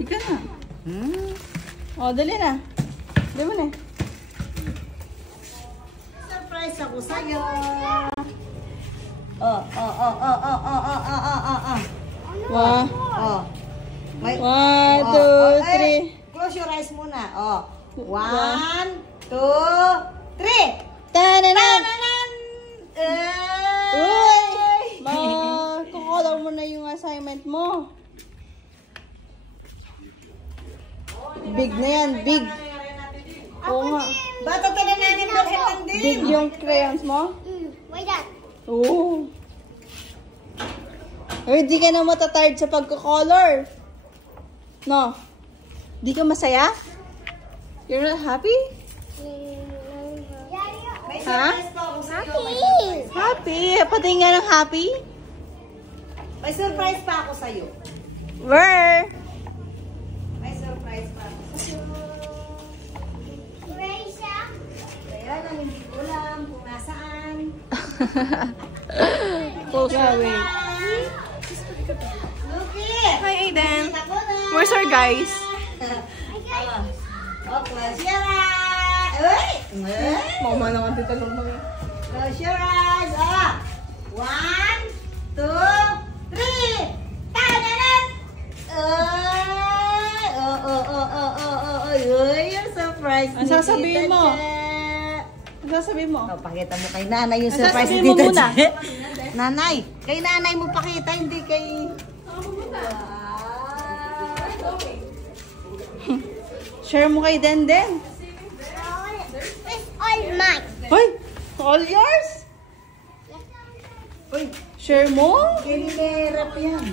Ika na. O, dali na. Dali mo na. Surprise ako sa'yo. Wow. May, 1, 2, 3. Close your eyes muna. 1, 2, 3. Tananan! Tananan! Uy! Kukolor mo na yung assignment mo. Big na yan, big. Oo nga. Bata tayo natin barhetan din. Big yung crayons mo? Wait that. Oo. Uy, di ka na matatired sa pagkukolor. No? Di ka masaya? You're not happy? May Ha? surprise pa ako sa'yo. Happy? Pati nga ng happy? May surprise pa ako sa'yo. Where? May surprise pa ako sa'yo. Kaya lang hindi ko alam kung nasaan. Close your way. Look it! Hi, Aiden. Ako na! Where's our guys? Close your eyes! Uy! Mama naman tita lumang. Close your eyes! 1, 2, 3! Tananan! Uy, yung surprise Ang sasabihin mo? Che. Ano sasabihin mo? Pakita mo kay nanay yung Ang surprise ni sasabihin mo Tita muna. Che. Nanay, kay nanay mo pakita, hindi kay... Share mo kay Denden. It's all mine. Hoy! All yours? Uy, Share mo? kay Rap yan.